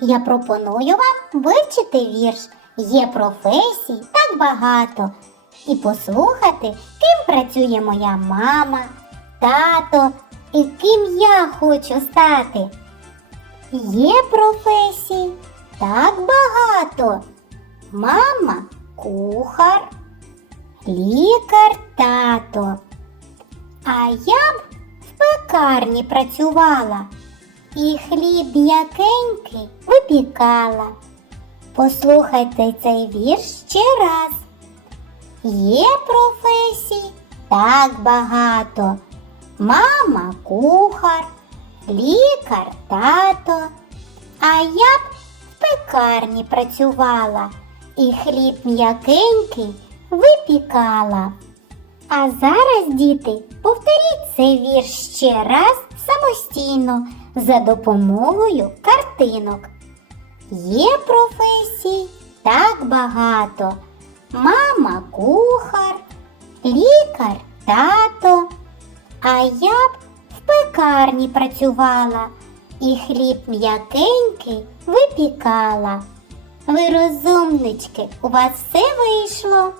я пропоную вам вивчити вірш. Є професій так багато. І послухати, ким працює моя мама, тато і ким я хочу стати. Є професій так багато. Мама кухар, лікар тато. А я б в пекарні працювала і хліб м'якенький випікала. Послухайте цей вірш ще раз. Є професій так багато. Мама кухар, лікар тато. А я б в пекарні працювала і хліб м'якенький випікала. А зараз, діти, повторіть цей вірш ще раз самостійно за допомогою картинок. Є професій так багато. Мама кухар, лікар тато. А я б в пекарні працювала і хліб м'якенький випікала. Ви розумнички, у вас все вийшло.